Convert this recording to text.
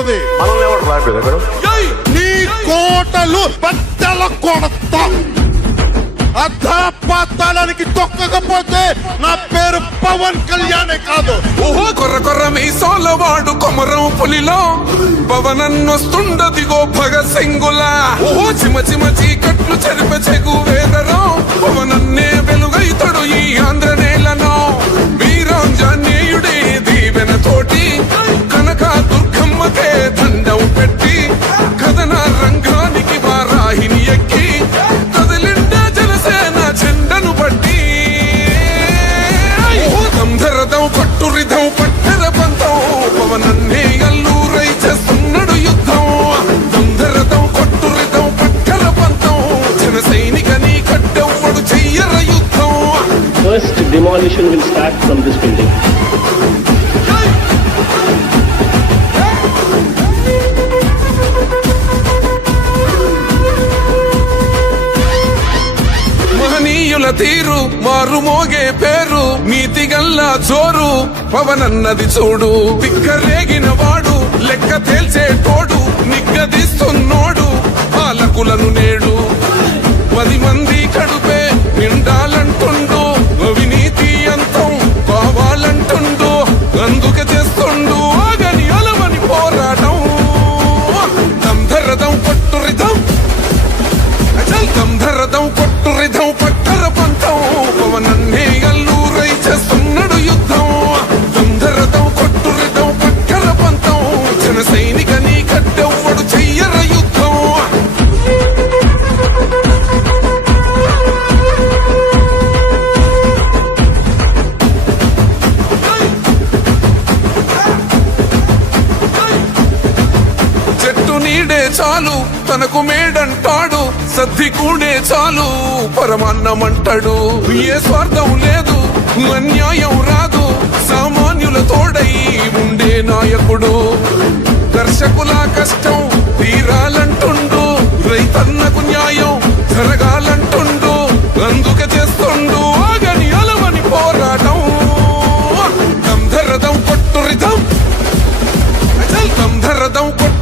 మనల్ని ఎవరు అక్కడ నీ కోటలు బట్టల కొడత. అధాపాతాళానికి తొక్కకపోతే నా పేరు పవన్ కళ్యాణే కాదు. ఓహో కొర్ర కొర్ర మీసాల వాడు కొమరం పులిలో. పవనన్నొస్తుండదిగో భగత్ సింగులా. ఓహో చిమ చిమ చీకట్లు చెరిప demolition will start from this building. మహనీయుల తీరు మారు మోగే పేరు నీతి గల్లా చోరు పవనన్నది చూడు పిక్కరేగిన వాడు లెక్క తేల్చే తోడు నిగ్గదిస్తున్నోడు పాలకులను నేడు నీడే చాలు తనకు మేడంటాడు సద్ది కూడే చాలు పరమాన్నమంటాడు. ఏ స్వార్థం లేదు అన్యాయం రాదు సామాన్యుల తోడై ఉండే నాయకుడు. దర్శకుల కష్టం తీరాలంటుండు రైతన్నకు న్యాయం జరగాలంటుండు అందుకే చేస్తుండు ఆగని అలవని పోరాటం. గంధరథం కొట్టురిథం అజల్ గంధరథం కొట్టు